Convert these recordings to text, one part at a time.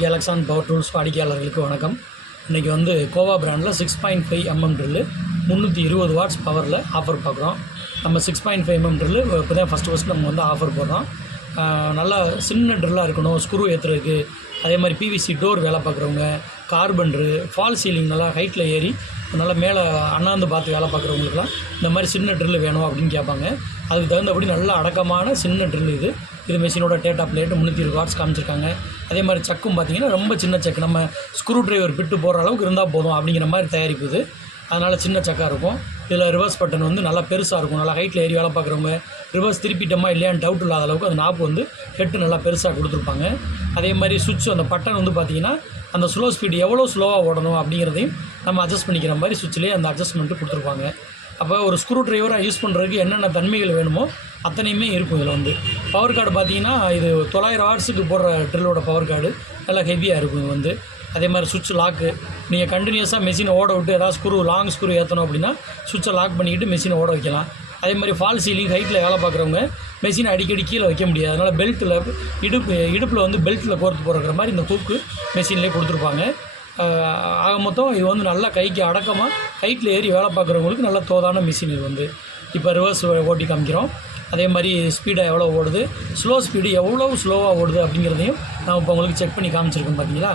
கேலக்ஸான் power tools வாடிக்கையாளர்களுக்கு வணக்கம். இன்றைக்கி வந்து கோவா பிராண்டில் six point five MM drill முந்நூற்றி இருபது வாட்ஸ் பவரில் ஆஃபர் பார்க்குறோம். நம்ம six point five MM drill இப்போ தான் ஃபஸ்ட்டு ஃபஸ்ட்டு நம்ம வந்து ஆஃபர் போடுறோம். நல்லா சின்ன ட்ரில்லாக இருக்கணும் ஸ்க்ரூ ஏற்றுறதுக்கு அதே மாதிரி பிவிசி டோர் வேலை பார்க்குறவங்க கார்பன்ட்ரு ஃபால் சீலிங் நல்லா ஹைட்டில் ஏறி நல்லா மேலே அண்ணாந்து பார்த்து வேலை பார்க்குறவங்களுக்குலாம் இந்த மாதிரி சின்ன ட்ரில்லு வேணும் அப்படின்னு கேட்பாங்க. அதுக்கு தகுந்தபடி நல்ல அடக்கமான சின்ன ட்ரில் இது. இது மெஷினோட டேட்டா பிளேட் முந்நூற்றி இருபது வாட்ஸ் காமிச்சிருக்காங்க. அதே மாதிரி சக்கும் பார்த்தீங்கன்னா ரொம்ப சின்ன சக்கு நம்ம ஸ்க்ரூ டிரைவர் பிட்டு போகிற அளவுக்கு இருந்தால் போதும் அப்படிங்கிற மாதிரி தயாரிப்பு இது. அதனால் சின்ன சக்காக இருக்கும். இதில் ரிவர்ஸ் பட்டன் வந்து நல்லா பெருசாக இருக்கும். நல்லா ஹைட்டில் ஏறி வேலை பார்க்குறவங்க ரிவர்ஸ் திருப்பிட்டோமா இல்லையான்னு டவுட் இல்லாத அளவுக்கு அந்த நாப்பு வந்து ஹெட்டு நல்லா பெருசாக கொடுத்துருப்பாங்க. அதே மாதிரி சுவிட்ச் அந்த பட்டன் வந்து பார்த்தீங்கன்னா அந்த ஸ்லோ ஸ்பீடு எவ்வளோ ஸ்லோவாக ஓடணும் அப்படிங்கிறதையும் நம்ம அட்ஜஸ்ட் பண்ணிக்கிற மாதிரி சுவிட்ச்லேயே அந்த அட்ஜஸ்ட்மெண்ட்டு கொடுத்துருப்பாங்க. அப்போ ஒரு ஸ்க்ரூ ட்ரைவராக யூஸ் பண்ணுறதுக்கு என்னென்ன தன்மைகள் வேணுமோ அத்தனையுமே இருக்கும் இதில் வந்து. பவர் கார்டு பார்த்தீங்கன்னா இது தொள்ளாயிரம் வாட்ஸுக்கு போடுற ட்ரில்லோட பவர் கார்டு நல்லா ஹெவியாக இருக்கும் இது வந்து. அதே மாதிரி சுவிட்ச் லாக்கு நீங்கள் கண்டினியூஸாக மிஷினை ஓட விட்டு ஏதாவது ஸ்க்ரூ லாங் ஸ்க்ரூ ஏற்றணும் அப்படின்னா சுவிட்சை லாக் பண்ணிக்கிட்டு மெஷினை ஓட வைக்கலாம். அதே மாதிரி ஃபால் சீலிங் ஹைட்டில் வேலை பார்க்குறவங்க மெஷினை அடிக்கடி கீழே வைக்க முடியாது. அதனால் பெல்ட்டில் இடுப்பு இடுப்பில் வந்து பெல்ட்டில் கோர்த்து போடுற மாதிரி இந்த ஹூக்கு மெஷின்லேயே கொடுத்துருப்பாங்க. ஆக மொத்தம் இது வந்து நல்லா கைக்கு அடக்கமாக ஹைட்டில் ஏறி வேலை பார்க்குறவங்களுக்கு நல்ல தோதான மிஷின் இது வந்து. இப்போ ரிவர்ஸ் ஓட்டி காமிக்கிறோம். அதே மாதிரி ஸ்பீடாக எவ்வளோ ஓடுது? ஸ்லோ ஸ்பீடு எவ்வளோ ஸ்லோவாக ஓடுது அப்படிங்கிறதையும் நான் இப்போ உங்களுக்கு செக் பண்ணி காமிச்சிருக்கேன் பார்த்தீங்களா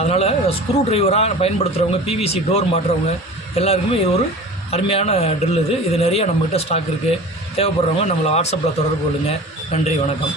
அதனால் ஸ்க்ரூ டிரைவராக பயன்படுத்துகிறவங்க பிவிசி டோர் மாட்டுறவங்க எல்லாருக்குமே இது ஒரு அருமையான ட்ரில் இது. இது நிறைய நம்மகிட்ட ஸ்டாக் இருக்குது தேவைப்படுறவங்க நம்மளை வாட்ஸ்அப்பில் தொடர்பு கொள்ளுங்கள் நன்றி வணக்கம்.